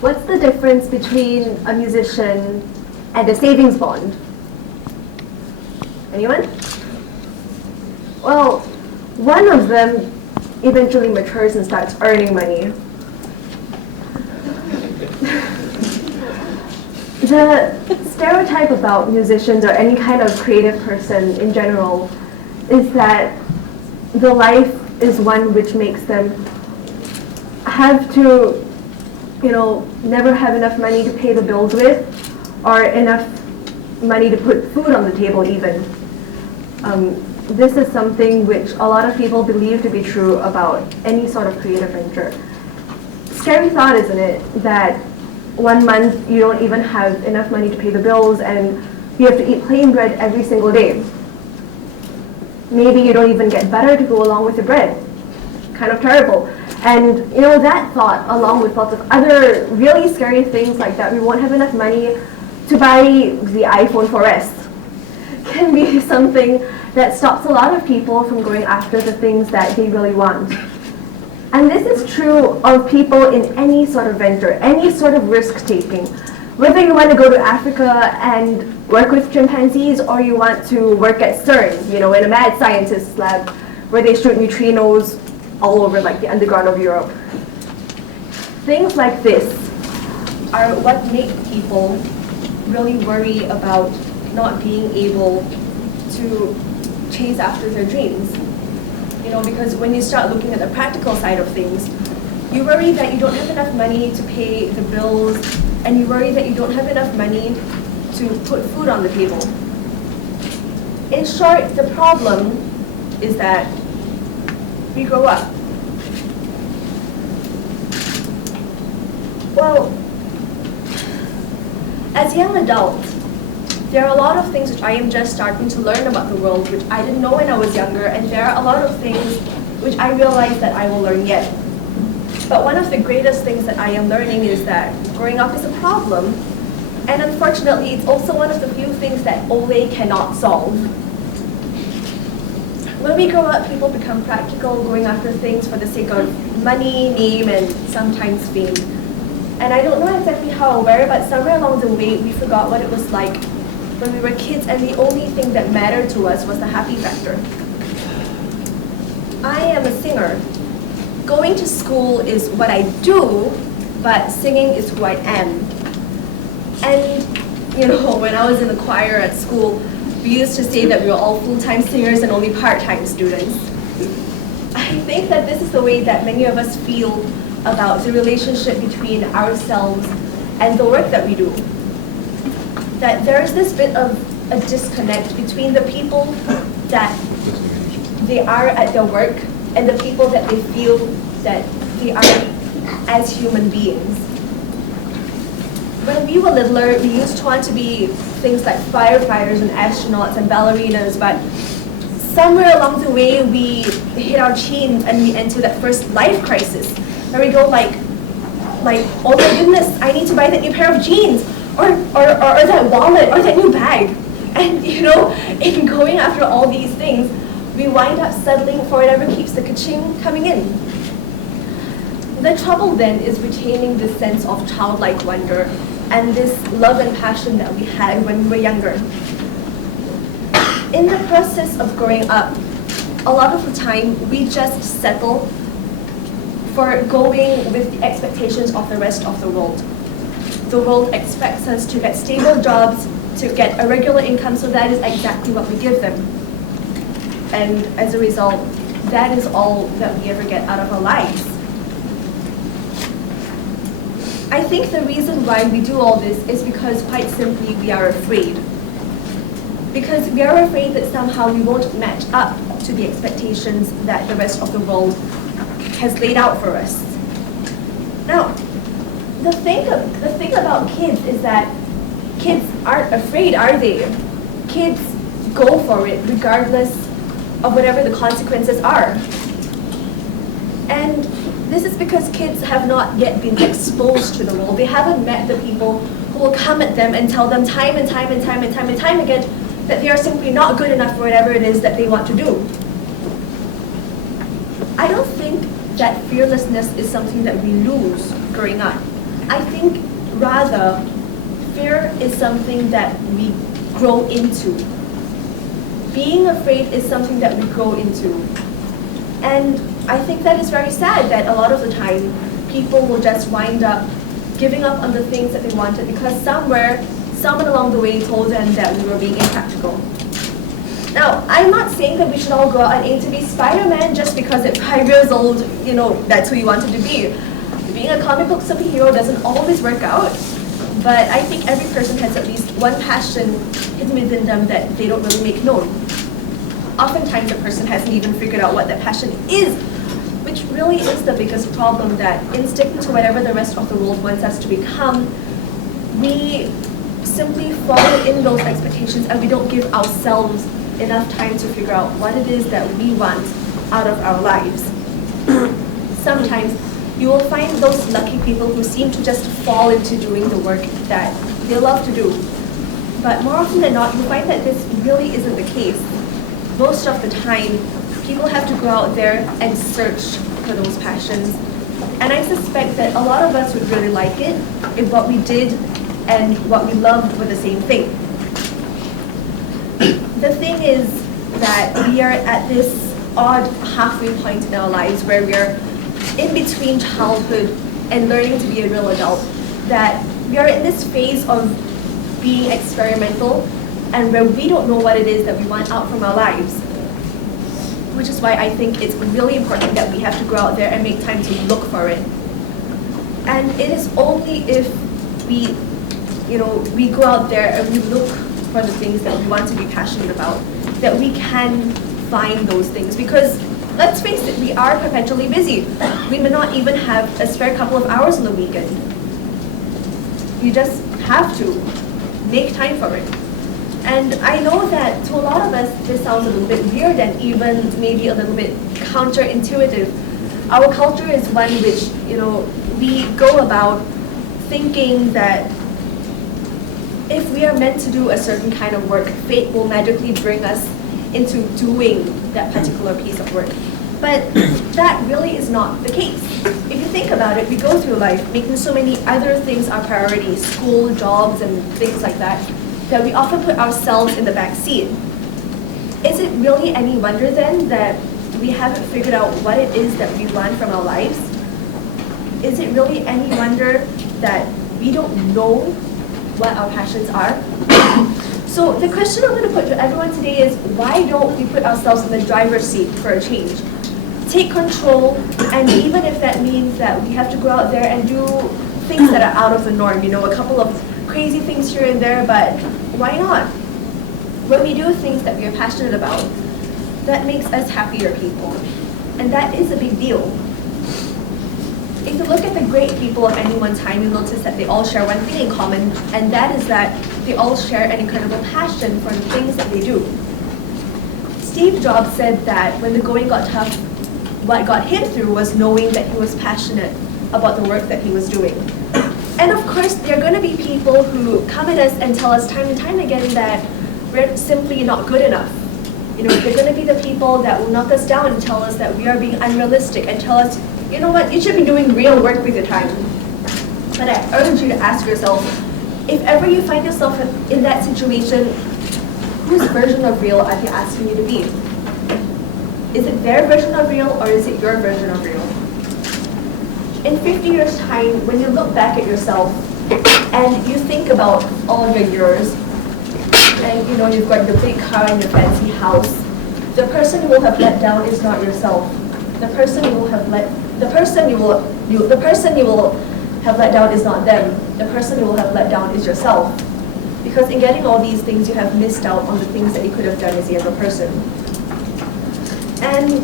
What's the difference between a musician and a savings bond? Anyone? Well, one of them eventually matures and starts earning money. The stereotype about musicians or any kind of creative person in general is that the life is one which makes them have to, never have enough money to pay the bills with, or enough money to put food on the table even. This is something which a lot of people believe to be true about any sort of creative venture. Scary thought, isn't it, that 1 month you don't even have enough money to pay the bills and you have to eat plain bread every single day. Maybe you don't even get butter to go along with the bread. Kind of terrible. And that thought, along with lots of other really scary things like that, we won't have enough money to buy the iPhone 4S, can be something that stops a lot of people from going after the things that they really want. And this is true of people in any sort of venture, any sort of risk-taking. Whether you want to go to Africa and work with chimpanzees, or you want to work at CERN, in a mad scientist's lab where they shoot neutrinos all over like the underground of Europe. Things like this are what make people really worry about not being able to chase after their dreams. Because when you start looking at the practical side of things, you worry that you don't have enough money to pay the bills, and you worry that you don't have enough money to put food on the table. In short, the problem is that we grow up. Well, as young adults, there are a lot of things which I am just starting to learn about the world, which I didn't know when I was younger, and there are a lot of things which I realize that I will learn yet. But one of the greatest things that I am learning is that growing up is a problem, and unfortunately, it's also one of the few things that OLE cannot solve. When we grow up, people become practical, going after things for the sake of money, name, and sometimes fame. And I don't know exactly how or where, but somewhere along the way, we forgot what it was like when we were kids, and the only thing that mattered to us was the happy factor. I am a singer. Going to school is what I do, but singing is who I am. And, when I was in the choir at school, we used to say that we were all full-time singers and only part-time students. I think that this is the way that many of us feel about the relationship between ourselves and the work that we do. That there is this bit of a disconnect between the people that they are at their work and the people that they feel that they are as human beings. When we were littler, we used to want to be things like firefighters and astronauts and ballerinas, but somewhere along the way we hit our teens and we enter that first life crisis, where we go like, oh my goodness, I need to buy that new pair of jeans, or that wallet, or that new bag. And in going after all these things, we wind up settling for whatever keeps the ka-ching coming in. The trouble then is retaining this sense of childlike wonder and this love and passion that we had when we were younger. In the process of growing up, a lot of the time we just settle for going with the expectations of the rest of the world. The world expects us to get stable jobs, to get a regular income, so that is exactly what we give them. And as a result, that is all that we ever get out of our lives. I think the reason why we do all this is because, quite simply, we are afraid. Because we are afraid that somehow we won't match up to the expectations that the rest of the world has laid out for us. Now, the thing about kids is that kids aren't afraid, are they? Kids go for it regardless of whatever the consequences are. And this is because kids have not yet been exposed to the world. They haven't met the people who will come at them and tell them time and time and time and time and time again that they are simply not good enough for whatever it is that they want to do. I don't think that fearlessness is something that we lose growing up. I think rather, fear is something that we grow into. Being afraid is something that we grow into. And I think that is very sad that a lot of the time people will just wind up giving up on the things that they wanted because someone along the way told them that we were being impractical. Now, I'm not saying that we should all go out and aim to be Spider-Man just because at 5 years old, that's who you wanted to be. Being a comic book superhero doesn't always work out, but I think every person has at least one passion hidden within them that they don't really make known. Oftentimes, a person hasn't even figured out what that passion is, which really is the biggest problem, that in sticking to whatever the rest of the world wants us to become, we simply follow in those expectations and we don't give ourselves enough time to figure out what it is that we want out of our lives. Sometimes you will find those lucky people who seem to just fall into doing the work that they love to do. But more often than not, you find that this really isn't the case. Most of the time, people have to go out there and search for those passions. And I suspect that a lot of us would really like it if what we did and what we loved were the same thing. The thing is that we are at this odd halfway point in our lives where we are in between childhood and learning to be a real adult, that we are in this phase of being experimental and where we don't know what it is that we want out from our lives. Which is why I think it's really important that we have to go out there and make time to look for it. And it is only if we go out there and we look for the things that we want to be passionate about, that we can find those things. Because let's face it, we are perpetually busy. We may not even have a spare couple of hours on the weekend. You just have to make time for it. And I know that to a lot of us, this sounds a little bit weird and even maybe a little bit counterintuitive. Our culture is one which, we go about thinking that if we are meant to do a certain kind of work, fate will magically bring us into doing that particular piece of work. But that really is not the case. If you think about it, we go through life making so many other things our priorities, school, jobs, and things like that we often put ourselves in the back seat. Is it really any wonder then that we haven't figured out what it is that we want from our lives? Is it really any wonder that we don't know what our passions are? So the question I'm going to put to everyone today is, why don't we put ourselves in the driver's seat for a change? Take control, and even if that means that we have to go out there and do things that are out of the norm, a couple of crazy things here and there, but why not? When we do things that we are passionate about, that makes us happier people. And that is a big deal. If you look at the great people of any one time, you'll notice that they all share one thing in common, and that is that they all share an incredible passion for the things that they do. Steve Jobs said that when the going got tough, what got him through was knowing that he was passionate about the work that he was doing. And of course, there are going to be people who come at us and tell us time and time again that we're simply not good enough. They're going to be the people that will knock us down and tell us that we are being unrealistic and tell us, you know what, you should be doing real work with your time. But I urge you to ask yourself, if ever you find yourself in that situation, whose version of real are they asking you to be? Is it their version of real or is it your version of real? In 50 years' time, when you look back at yourself and you think about all your years, and you've got your big car and your fancy house, the person you will have let down is not yourself. The person you will have let down is not them. The person you will have let down is yourself. Because in getting all these things, you have missed out on the things that you could have done as a younger person. And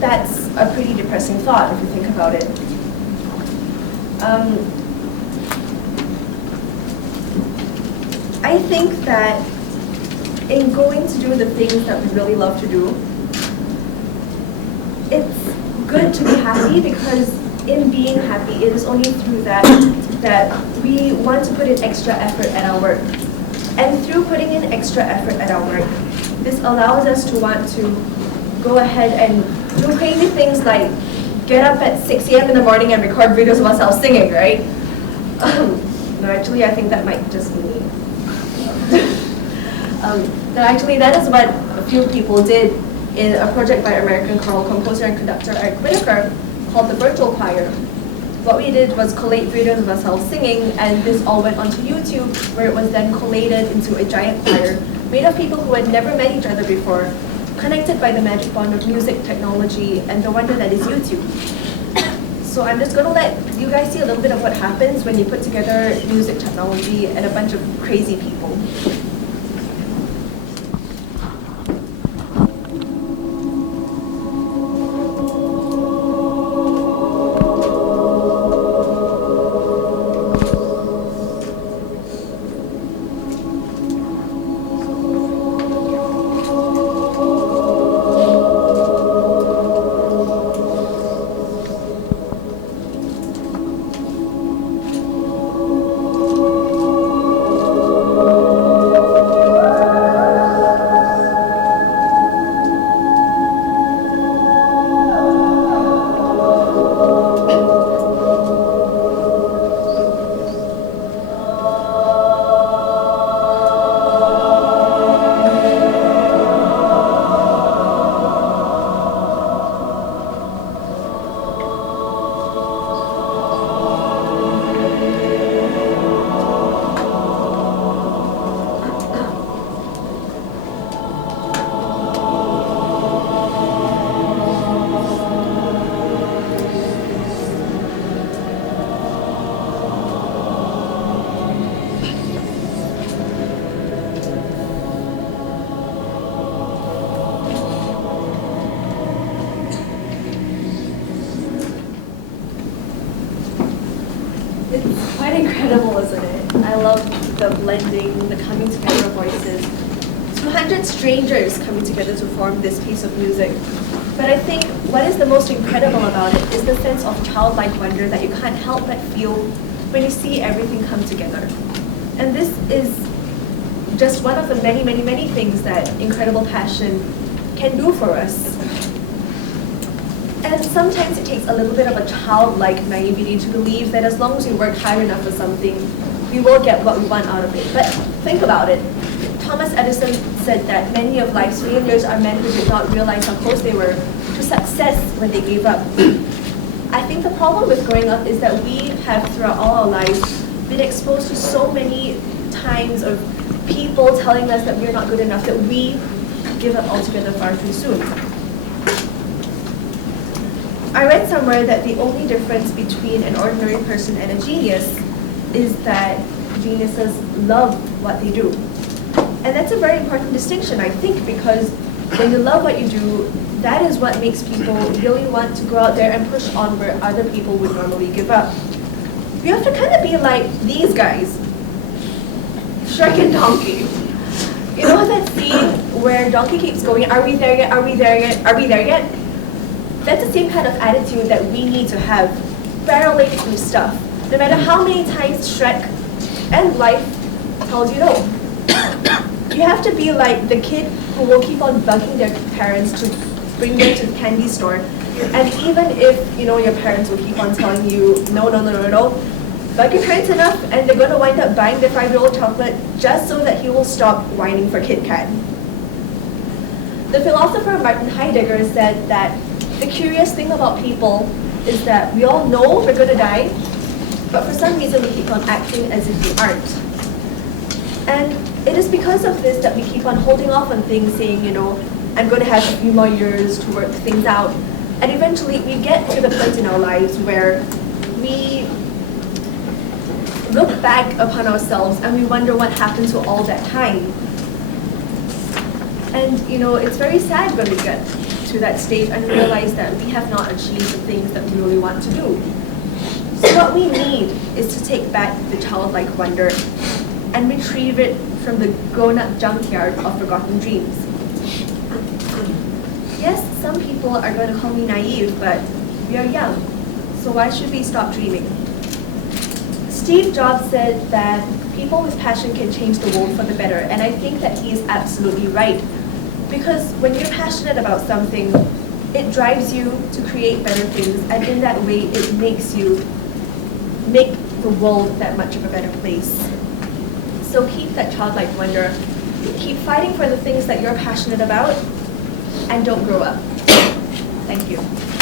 that's a pretty depressing thought if you think about it. I think that in going to do the things that we really love to do, it's good to be happy, because in being happy, it is only through that we want to put in extra effort at our work. And through putting in extra effort at our work, this allows us to want to go ahead and do crazy things like get up at 6 a.m. in the morning and record videos of ourselves singing, right? No, actually, I think that might just be me. No, actually, that is what a few people did in a project by American choral composer and conductor Eric Whitaker called the Virtual Choir. What we did was collate videos of ourselves singing, and this all went onto YouTube, where it was then collated into a giant choir made of people who had never met each other before, connected by the magic bond of music, technology, and the wonder that is YouTube. So I'm just going to let you guys see a little bit of what happens when you put together music, technology, and a bunch of crazy people. It's quite incredible, isn't it? I love the blending, the coming together of voices. 200 strangers coming together to form this piece of music. But I think what is the most incredible about it is the sense of childlike wonder that you can't help but feel when you see everything come together. And this is just one of the many, many, many things that incredible passion can do for us. And sometimes it takes a little bit of a childlike naivety to believe that as long as we work hard enough for something, we will get what we want out of it. But think about it. Thomas Edison said that many of life's failures are men who did not realize how close they were to success when they gave up. I think the problem with growing up is that we have, throughout all our lives, been exposed to so many times of people telling us that we're not good enough, that we give up altogether far too soon. I read somewhere that the only difference between an ordinary person and a genius is that geniuses love what they do. And that's a very important distinction, I think, because when you love what you do, that is what makes people really want to go out there and push on where other people would normally give up. You have to kind of be like these guys, Shrek and Donkey. You know that scene where Donkey keeps going, are we there yet, are we there yet, are we there yet? That's the same kind of attitude that we need to have, barreling through stuff, no matter how many times Shrek and life tells you no. You have to be like the kid who will keep on bugging their parents to bring them to the candy store. And even if, your parents will keep on telling you, no, bug your parents enough and they're going to wind up buying the 5-year-old chocolate just so that he will stop whining for Kit Kat. The philosopher Martin Heidegger said that the curious thing about people is that we all know we're going to die, but for some reason we keep on acting as if we aren't. And it is because of this that we keep on holding off on things, saying, I'm going to have a few more years to work things out. And eventually we get to the point in our lives where we look back upon ourselves and we wonder what happened to all that time. And it's very sad when we get to that stage and realize that we have not achieved the things that we really want to do. So what we need is to take back the childlike wonder and retrieve it from the grown-up junkyard of forgotten dreams. Yes, some people are going to call me naive, but we are young, so why should we stop dreaming? Steve Jobs said that people with passion can change the world for the better, and I think that he is absolutely right. Because when you're passionate about something, it drives you to create better things, and in that way, it makes you make the world that much of a better place. So keep that childlike wonder. Keep fighting for the things that you're passionate about, and don't grow up. Thank you.